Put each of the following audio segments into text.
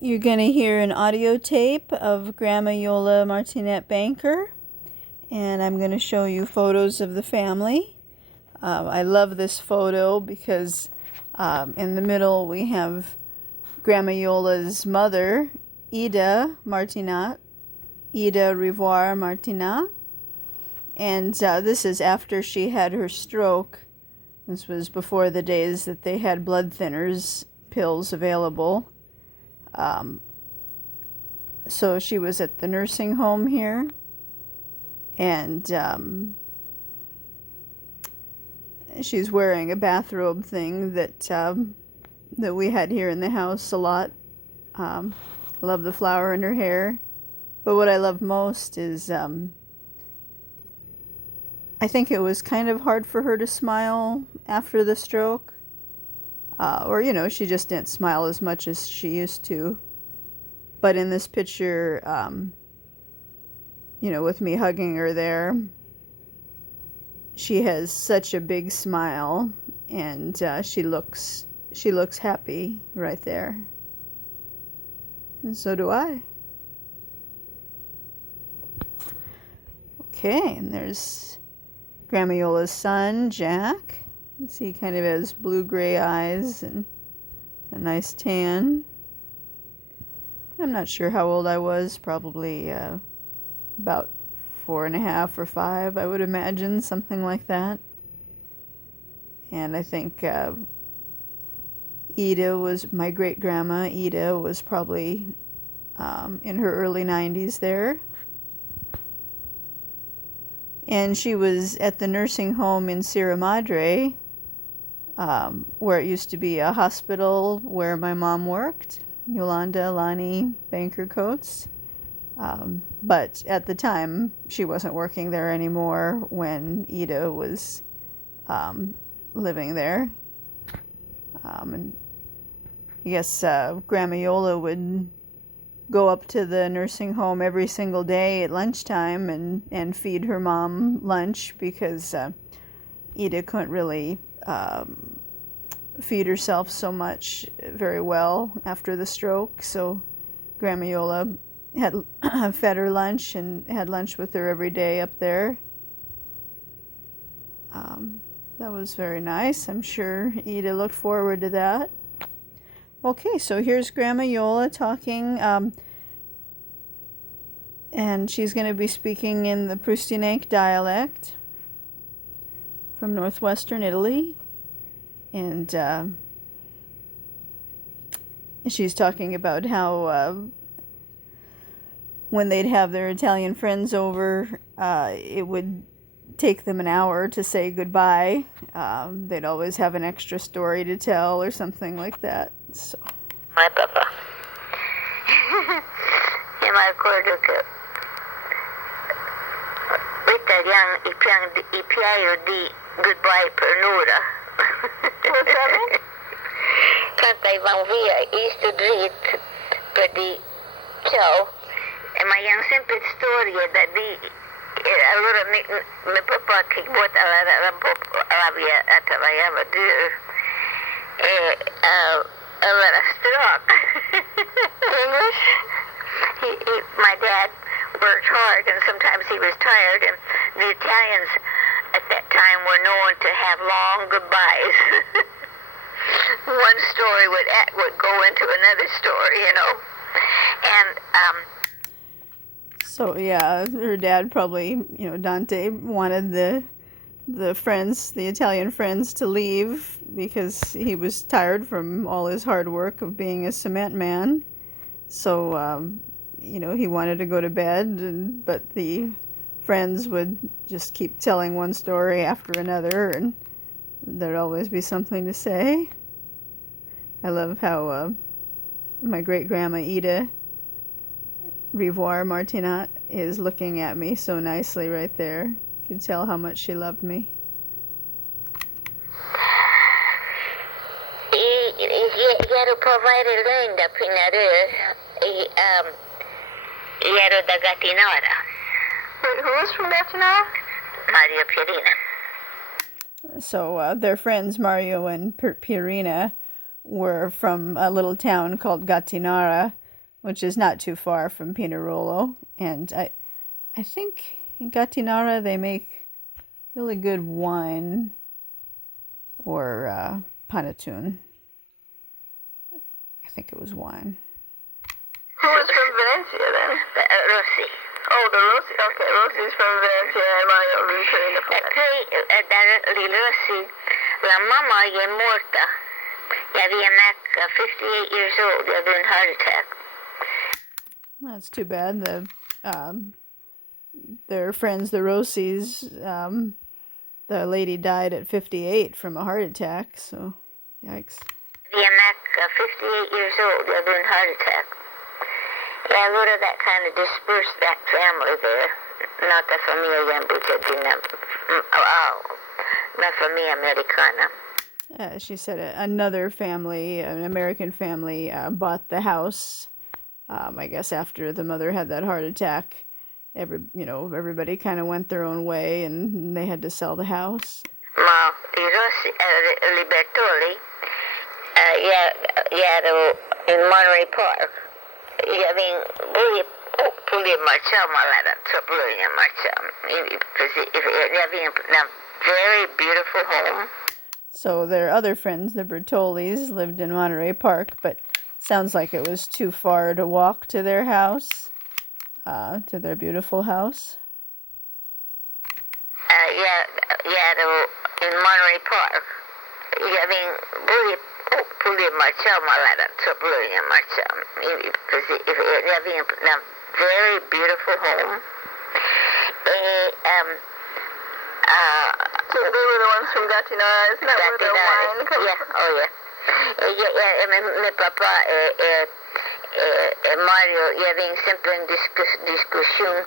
You're going to hear an audio tape of Grandma Iole Martinat Banker, and I'm going to show you photos of the family. I love this photo because in the middle we have Grandma Iole's mother, Iole Martinat, Iole Revoir Martinat, and this is after she had her stroke. This was before the days that they had blood thinners pills available. So she was at the nursing home here, and she's wearing a bathrobe thing that we had here in the house a lot. Love the flower in her hair, but what I love most is I think it was kind of hard for her to smile after the stroke, or she just didn't smile as much as she used to. But in this picture, with me hugging her there, she has such a big smile, and she looks happy right there. And so do I. Okay, and there's Grandma Iole's son, Jack. You can see he kind of has blue-gray eyes and a nice tan. I'm not sure how old I was, probably about 4.5 or 5, I would imagine, something like that. And I think Ida was, my great-grandma, Ida was probably in her early 90s there. And she was at the nursing home in Sierra Madre, where it used to be a hospital where my mom worked. Yolanda Lonnie Banker Coates. But at the time, she wasn't working there anymore when Ida was living there. And I guess Grandma Iole would go up to the nursing home every single day at lunchtime and feed her mom lunch because Ida couldn't really feed herself so much very well after the stroke, so Grandma Iole had fed her lunch and had lunch with her every day up there. That was very nice. I'm sure Ida looked forward to that. Okay, so here's Grandma Iole talking, and she's going to be speaking in the Prustinenc dialect from northwestern Italy. And she's talking about how when they'd have their Italian friends over, it would take them an hour to say goodbye. They'd always have an extra story to tell or something like that. So. My papa. E mi ricordo che l'italiano il piaio di goodbye per un'ora. Quando vão via isto dritto per di ciao, ma hanno sempre storie da di. Allora mio papà che era un po' via a trabalhava duro e allora stroke. English? My dad worked hard and sometimes he was tired, and the Italians at that time were known to have long goodbyes. One story would go into another story, and so yeah, her dad probably, Dante wanted the friends, the Italian friends, to leave because he was tired from all his hard work of being a cement man. So he wanted to go to bed, but the friends would just keep telling one story after another, and there'd always be something to say. I love how my great-grandma Ida Revoir Martinat is looking at me so nicely right there. You can tell how much she loved me. Ero povera linda Pinarur, ero da Gattinara. Who was from Gattinara? Maria Pierina. So their friends Mario and Pierina were from a little town called Gattinara, which is not too far from Pinerolo. And I think in Gattinara they make really good wine or panettone. I think it was wine. Who was from Valencia then? Rossi. Oh, the Rossi. Okay, Rossi's from Valencia and Mario ritorna from E poi da Rossi, la mamma è morta. Gli 58 years old, he had a heart attack. That's too bad. Their friends, the Rossis, the lady died at 58 from a heart attack, so yikes. Gli 58 years old, he had a heart attack. E allora that kind of dispersed that family there. Nata famiglia in Buccetina, una famiglia americana. She said another family, an American family, bought the house. I guess after the mother had that heart attack, everybody kind of went their own way, and they had to sell the house. Ma i Rossi, Libertoli, erano in Monterey Park. Pulire marciamo alla Trapologna marciamo. Having a very beautiful home. So their other friends, the Bertolis, lived in Monterey Park, but sounds like it was too far to walk to their house, to their beautiful house. In Monterey Park. Pulire marciamo alla Trapologna marciamo. Having a very beautiful home. So they were the ones from Gattinara, isn't that where the wine comes from? Mio papà e Mario avevano sempre una discussione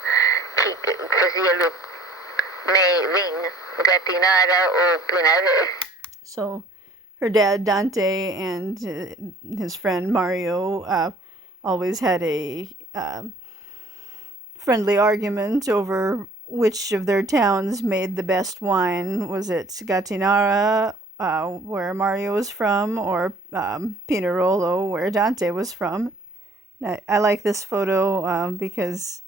chi faceva lo vin Gattinara o Pinare. So her dad, Dante, and his friend Mario always had a friendly argument over which of their towns made the best wine. Was it Gattinara, where Mario was from, or Pinerolo, where Dante was from? I like this photo because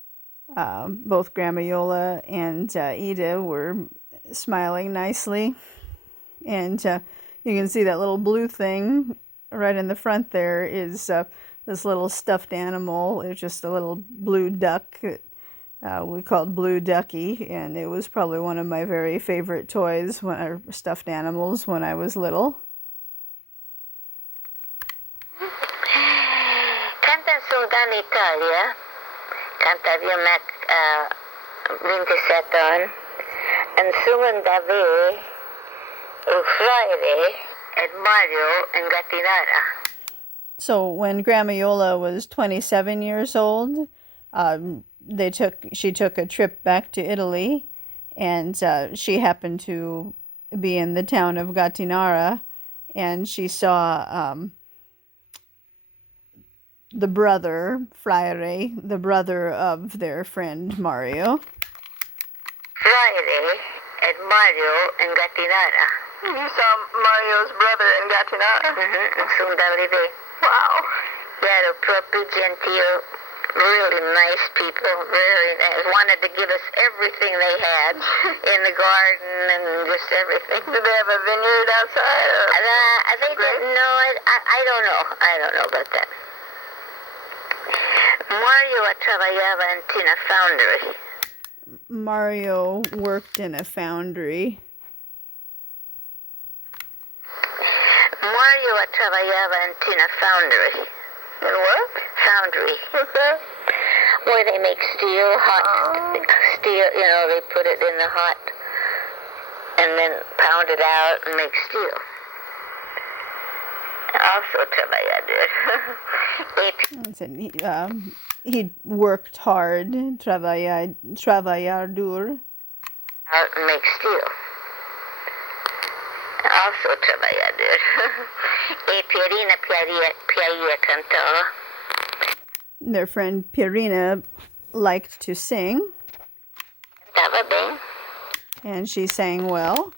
both Grandma Iole and Ida were smiling nicely. And you can see that little blue thing right in the front there is this little stuffed animal. It's just a little blue duck that we called Blue Ducky, and it was probably one of my very favorite toys, or stuffed animals, when I was little. Canta sono in Italia, canta via Mac 27 anni, and soon Davide, Friday, and Mario in Gattinara. So when Grandma Iole was 27 years old, she took a trip back to Italy, and she happened to be in the town of Gattinara, and she saw the brother, Friday, the brother of their friend Mario. Friday and Mario in Gattinara. You saw Mario's brother in Gattinara? Soon Davide. Wow. They're proprio gentile, really nice people, very nice. Wanted to give us everything they had in the garden and just everything. Did they have a vineyard outside? They didn't know it. I don't know. I don't know about that. Mario trabajaba in a foundry. Mario worked in a foundry. Mario trabajaba in a foundry. In what? Foundry. What's that? Where they make steel, hot steel, they put it in the hot and then pound it out and make steel. Also trabajador. He worked hard, trabalhador. Out and make steel. Also trabajador. E Pierina Piaia cantava. Their friend Pierina liked to sing. Cantava bem. And she sang well.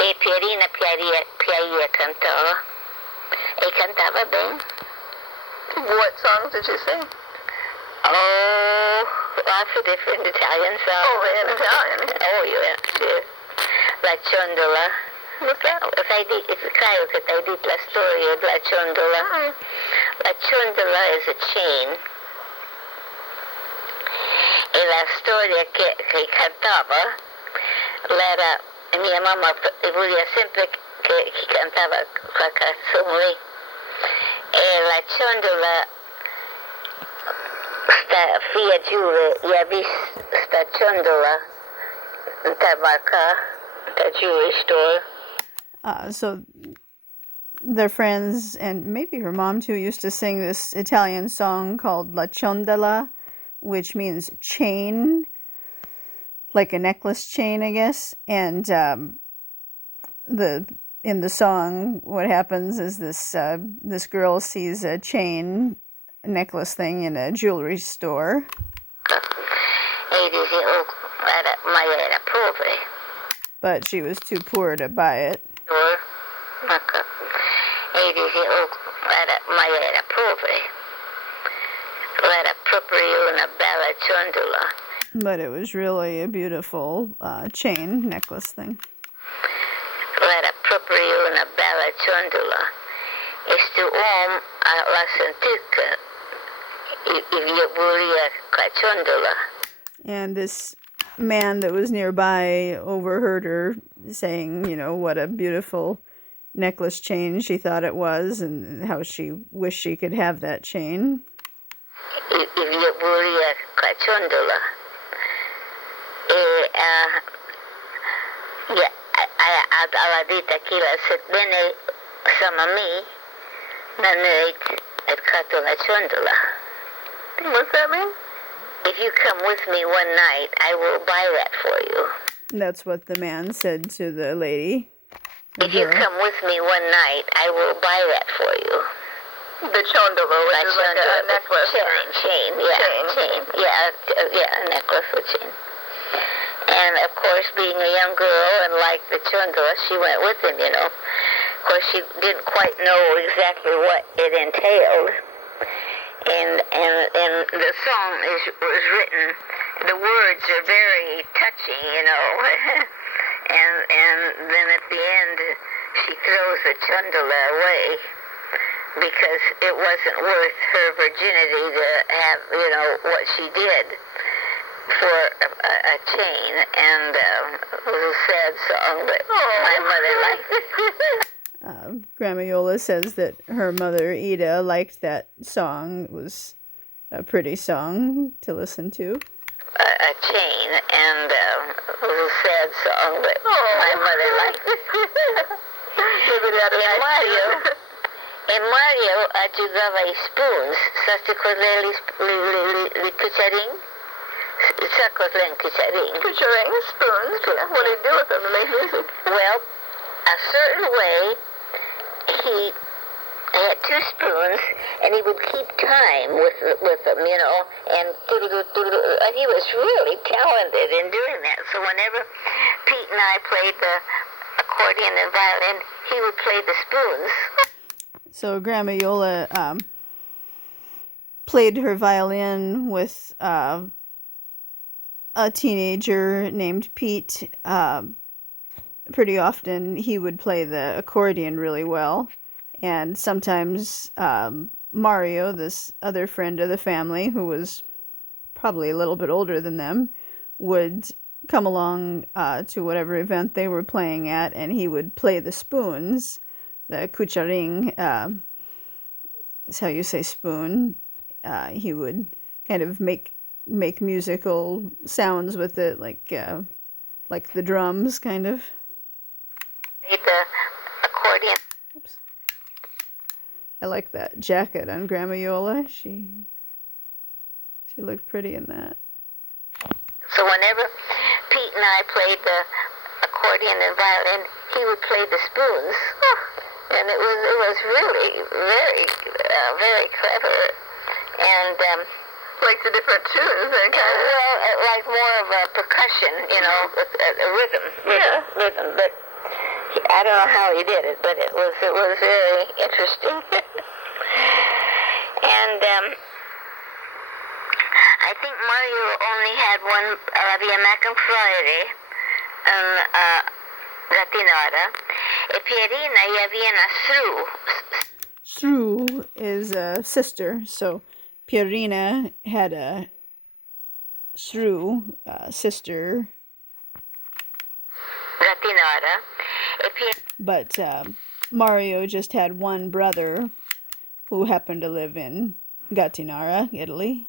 E Pierina Piaia cantava. E cantava bem. What songs did you sing? Oh, lots of different Italian songs. Oh, in Italian? Oh, yeah. La Ciondola. What's that? Credo che t'hai detto la storia della ciondola. La ciondola is a chain. E la storia che cantava era mia mamma voleva sempre che cantava quella canzone lì. E la ciondola sta fia Giule gli ha visto sta ciondola in tabacca, the jewelry store. So their friends, and maybe her mom too, used to sing this Italian song called La Ciondola, which means chain, like a necklace chain, I guess. And in the song, what happens is this girl sees a chain necklace thing in a jewelry store. E dice, oh, ma era povera. But she was too poor to buy it. Ecco. E dice, oh, ma era povera. Era proprio una bella ciondola. But it was really a beautiful chain necklace thing. Era proprio una bella ciondola. E sto uomo la sentica e voleva quella ciondola. And this man that was nearby overheard her saying, you know, what a beautiful necklace chain she thought it was and how she wished she could have that chain. E voleva quella ciondola. E alla dita che la sebbene siamo a me, non è fatto la ciondola. What's that mean? If you come with me one night, I will buy that for you. That's what the man said to the lady. If you come with me one night, I will buy that for you. The ciondola, which is like a necklace. Chain, a necklace with chain. And of course, being a young girl and like the ciondola, she went with him, you know. Of course, she didn't quite know exactly what it entailed. And the song was written, the words are very touching, you know. and then at the end, she throws the ciondola away because it wasn't worth her virginity to have, you know, what she did for a chain. And it was a sad song, but my mother liked it. Grandma Iole says that her mother, Ida, liked that song. It was a pretty song to listen to. A chain, and it was a sad song, but my mother liked it. E Mario aggiungeva i spoons, sai cos'è li cucciarini? Sai cos'è un cucciarini? Cucciarini, spoons. Yeah. What do you do with them to make music? Well, a certain way, he had two spoons, and he would keep time with them, you know, and he was really talented in doing that. So whenever Pete and I played the accordion and violin, he would play the spoons. So Grandma Iole played her violin with a teenager named Pete. Pretty often he would play the accordion really well. And sometimes Mario, this other friend of the family, who was probably a little bit older than them, would come along to whatever event they were playing at, and he would play the spoons. The cucciaring is how you say spoon. He would kind of make musical sounds with it, like the drums, kind of. The accordion. Oops. I like that jacket on Grandma Iole. She looked pretty in that. So whenever Pete and I played the accordion and violin, he would play the spoons. And it was really very clever, and like the different tunes and kind of like more of a percussion, you know, with a rhythm. But I don't know how he did it, but it was very interesting. And And I think Mario only had one Aviamakan Friday Gatinara. E Pierina Yaviena through. Shrew is a sister, so Pierina had a shrew, sister. Gatinara. But Mario just had one brother who happened to live in Gattinara, Italy.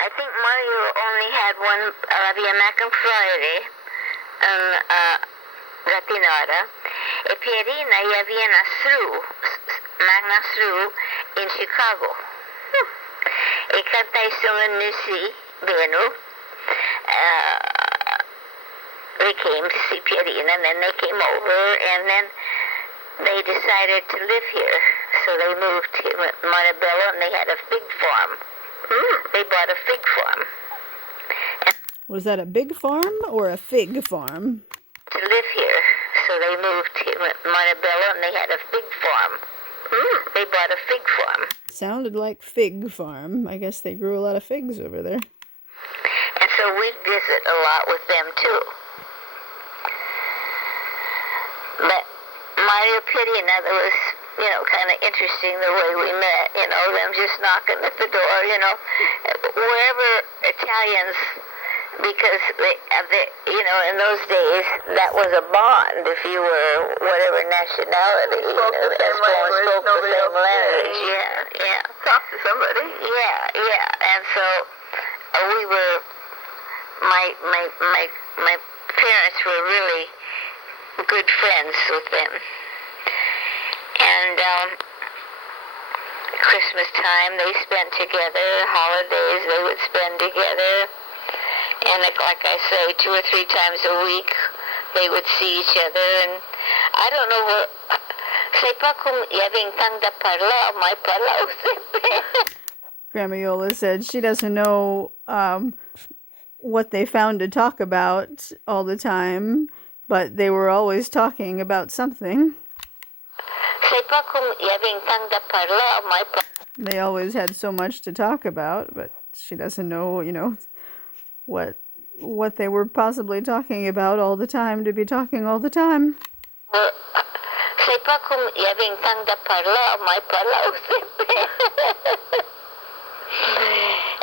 I think Mario only had one Aviamakan Friday Gatinara. E Pierina Yaviena through, Magna through in Chicago. E cantai sono Nisi Benu. They came to see Pierina, and then they came over, and then they decided to live here. So they moved to Montebello, and they had a fig farm. They bought a fig farm. Was that a big farm or a fig farm? To live here. So they moved to Montebello, and they had a fig farm. They bought a fig farm. Sounded like fig farm. I guess they grew a lot of figs over there. And so we visit a lot with them, too. But Mario Pierina, that was, kind of interesting the way we met, them just knocking at the door, wherever Italians, because in those days, that was a bond if you were whatever nationality, spoke the same language. Yeah. Talk to somebody. Yeah. And so we were, my parents were really good friends with them. And Christmas time they spent together, holidays they would spend together, and like I say, 2 or 3 times a week they would see each other. And I don't know what, sei pas come having tanto da parlar, mai parlau sempre. Grandma Iole said she doesn't know what they found to talk about all the time, but they were always talking about something. They always had so much to talk about, but she doesn't know, what they were possibly talking about all the time to be talking all the time.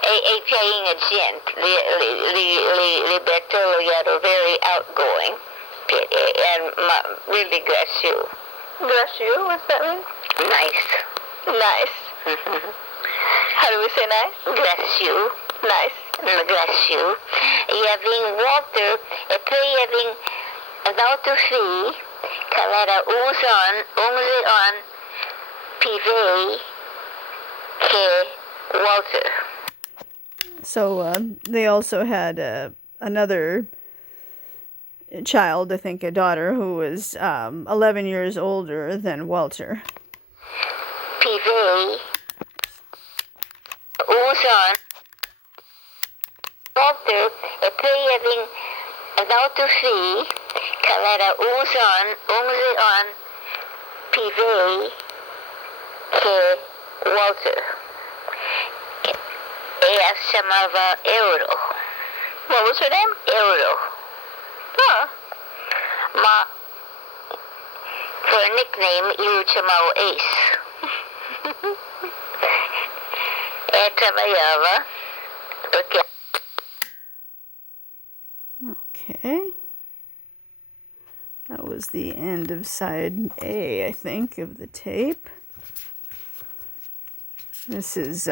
E piainga gente, li Bertolo ero very outgoing, and really gracieux. Gracieux, what's that mean? Nice. Nice. How do we say nice? Gracieux. Nice. Gracieux. Having Walter, e poi having an auto fille, che era 11 ans, pivé, che Walter. So they also had another child, I think a daughter, who was 11 years older than Walter. Pivé, 11 ans, Walter, e poi having an auto fille, che era 11 ans, pivé, che Walter. Ella se llamaba Euro. What was her name? Euro. Huh. Ma, for a nickname, io chiamavo Ace. E travagliava perché... Okay. That was the end of side A, I think, of the tape. This is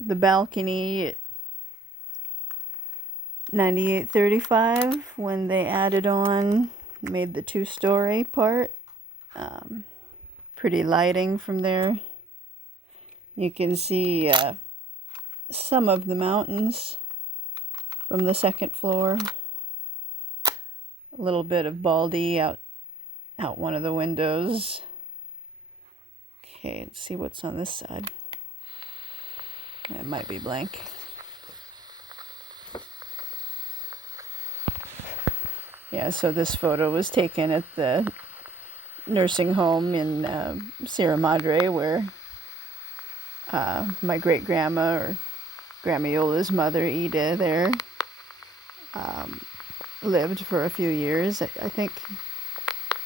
the balcony at 9835 when they added on, made the 2-story part. Pretty lighting from there. You can see some of the mountains from the second floor. A little bit of Baldy out one of the windows. Okay, let's see what's on this side. It might be blank. Yeah, so this photo was taken at the nursing home in Sierra Madre, where my great-grandma, or Grandma Iola's mother, Ida, there lived for a few years. I think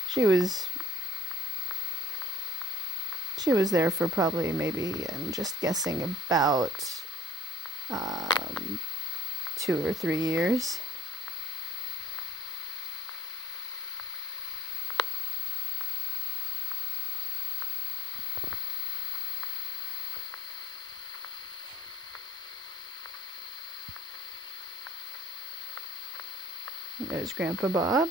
she was there for probably, maybe, I'm just guessing, about 2 or 3 years. There's Grandpa Bob.